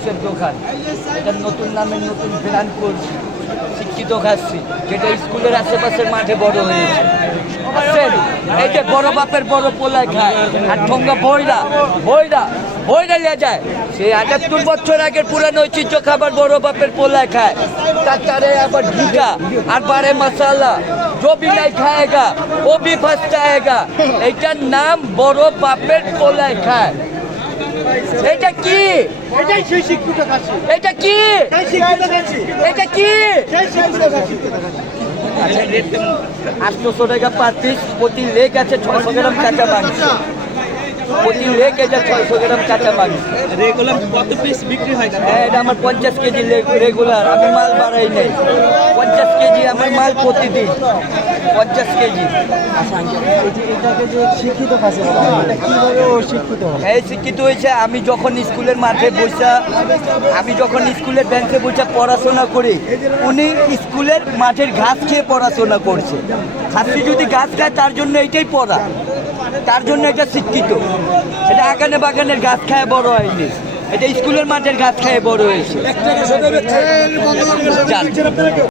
জুসের দোকান, এটা নতুন নামের নতুন ব্র্যান্ড করছি, শিক্ষিত খাচ্ছি, যেটা স্কুলের আশেপাশের মাঠে বড় হয়েছে। বুঝছেন? এই যে বড় বাপের বড় পোলায় খায়, আর ঠোঙ্গা বইরা বইরা বইরা নিয়ে যায়, সে ৭৮ বছর আগের পুরানো ঐতিহ্য খাবার বড় বাপের পোলায় খায়, তারে আবার ঢিকা আর বারে মশালা जो भी नहीं खाएगा वो भी फंस जाएगा। এইটার নাম বড় বাপের পোলায় খায়। এটা কি? এটাই সেই শিক্ষিত খাচ্ছি, এটা কি? সেই শিক্ষিত খাচ্ছি, এটা কি? সেই শিক্ষিত খাচ্ছি। আচ্ছা, ৮০০ টাকা পার পিস, প্রতি লেগ আছে ৬০০ গ্রাম কাঁচা মাংস, প্রতি লেগ এটা ৬০০ গ্রাম কাঁচা মাংস। রেগুলার কত পিস বিক্রি হয়? হ্যাঁ, এটা আমার 50 কেজি রেগুলার, আমি মাল বাড়াই নেই। 50 কেজি আমার মাল প্রতিদিন, 50 কেজি। আচ্ছা আঙ্কেল, এই যে এটাকে যে শিক্ষিত খাচ্ছে বলা হয়, এটা কিভাবে ও শিক্ষিত হয়? এই শিক্ষিত হয়েছে আমি যখন স্কুলের মাঠে বসা, আমি যখন স্কুলের বেঞ্চে বসে পড়াশোনা করি, উনি স্কুলের মাঠের ঘাস খেয়ে পড়াশোনা করছে। ছাত্রী যদি ঘাস খায় তার জন্য এইটাই পড়া, তার জন্য এটা শিক্ষিত। এটা আগানে বাগানের ঘাস খায় বড় হয়নি, এটা স্কুলের মাঠের ঘাস খায় বড় হয়েছে।